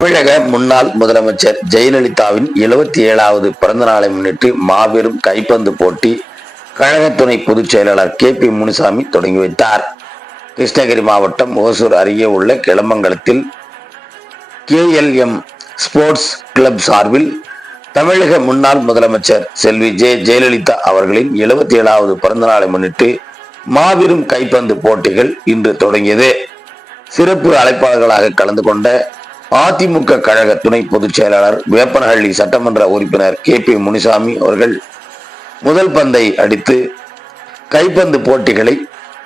தமிழக முன்னாள் முதலமைச்சர் ஜெயலலிதாவின் 77வது பிறந்த நாளை முன்னிட்டு மாபெரும் கைப்பந்து போட்டி கழக துணை பொதுச் செயலாளர் KP முனுசாமி தொடங்கி வைத்தார். கிருஷ்ணகிரி மாவட்டம் ஓசூர் அருகே உள்ள கிளமங்கலத்தில் KLM ஸ்போர்ட்ஸ் கிளப் சார்பில் தமிழக முன்னாள் முதலமைச்சர் செல்வி ஜெயலலிதா அவர்களின் 77வது பிறந்த நாளை முன்னிட்டு மாபெரும் கைப்பந்து போட்டிகள் இன்று தொடங்கியது. சிறப்பு அழைப்பாளர்களாக கலந்து கொண்ட அதிமுக கழக துணை பொதுச் செயலாளர் வேப்பனஹள்ளி சட்டமன்ற உறுப்பினர் KP முனுசாமி அவர்கள் முதல் பந்தை அடித்து கைப்பந்து போட்டிகளை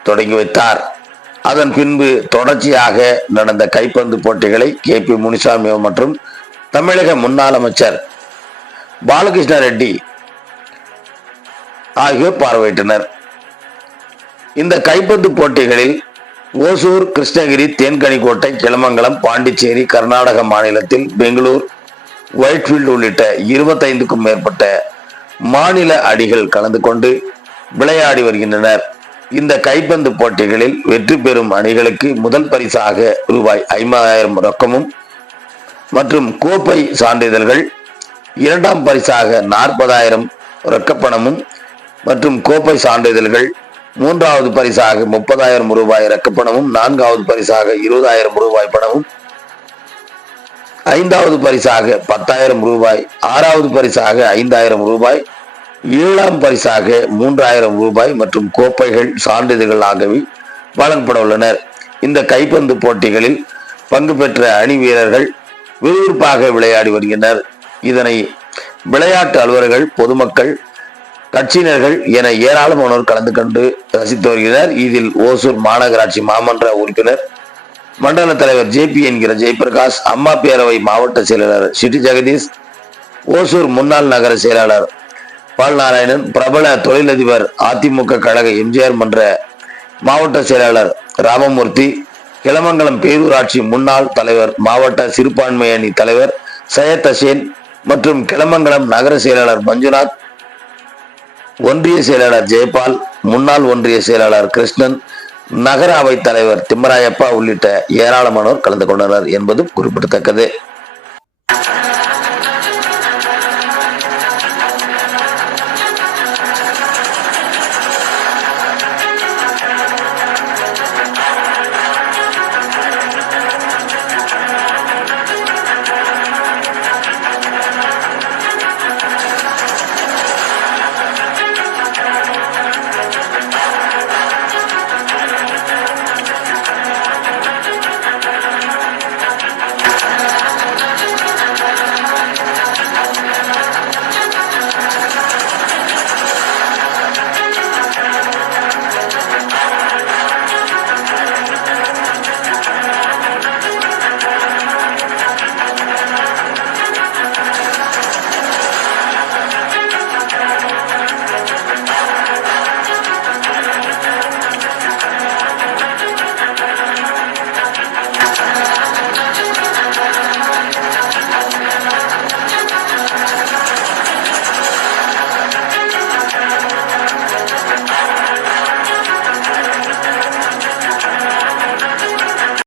தொடங்கி வைத்தார். அதன் பின்பு தொடர்ச்சியாக நடந்த கைப்பந்து போட்டிகளை KP முனுசாமி மற்றும் தமிழக முன்னாள் அமைச்சர் பாலகிருஷ்ண ரெட்டி ஆகியோர் பார்வையிட்டனர். இந்த கைப்பந்து போட்டிகளில் ஓசூர், கிருஷ்ணகிரி, தேன்கனிக்கோட்டை, கிளமங்கலம், பாண்டிச்சேரி, கர்நாடக மாநிலத்தில் பெங்களூர், ஒயிட்ஃபீல்டு உள்ளிட்ட 25க்கும் மேற்பட்ட மாநில அணிகள் கலந்து கொண்டு விளையாடி வருகின்றனர். இந்த கைப்பந்து போட்டிகளில் வெற்றி பெறும் அணிகளுக்கு முதல் பரிசாக ரூபாய் 50,000 ரொக்கமும் மற்றும் கோப்பை சான்றிதழ்கள், இரண்டாம் பரிசாக 40,000 ரொக்கப்பணமும் மற்றும் கோப்பை சான்றிதழ்கள், மூன்றாவது பரிசாக 30,000 ரூபாய் ரொக்கப்பணமும், நான்காவது பரிசாக 20,000 ரூபாய் பணமும், ஐந்தாவது பரிசாக 10,000 ரூபாய், ஆறாவது பரிசாக 5,000 ரூபாய், ஏழாம் பரிசாக 3,000 ரூபாய் மற்றும் கோப்பைகள், சான்றிதழ்கள் ஆகியவை வழங்கப்பட உள்ளனர். இந்த கைப்பந்து போட்டிகளில் பங்கு பெற்ற அணி வீரர்கள் விறுவிறுப்பாக விளையாடி வருகின்றனர். இதனை விளையாட்டு அலுவலர்கள், பொதுமக்கள், கட்சியினர்கள் என ஏராளமானோர் கலந்து கொண்டு ரசித்து வருகிறார். இதில் ஓசூர் மாநகராட்சி மாமன்ற உறுப்பினர் மண்டல தலைவர் JP என்கிற ஜெயபிரகாஷ், அம்மா பேரவை மாவட்ட செயலாளர் சிட்டி ஜெகதீஷ், ஓசூர் முன்னாள் நகர செயலாளர் பால்நாராயணன், பிரபல தொழிலதிபர், அதிமுக கழக MGR மன்ற மாவட்ட செயலாளர் ராமமூர்த்தி, கிளமங்கலம் பேரூராட்சி முன்னாள் தலைவர், மாவட்ட சிறுபான்மை அணி தலைவர் சையத் ஹசேன் மற்றும் கிளமங்கலம் நகர செயலாளர் மஞ்சுநாத், ஒன்றிய செயலாளர் ஜெயபால், முன்னாள் ஒன்றிய செயலாளர் கிருஷ்ணன், நகர அவைத் தலைவர் திம்மராயப்பா உள்ளிட்ட ஏராளமானோர் கலந்து கொண்டனர் என்பதும் குறிப்பிடத்தக்கது.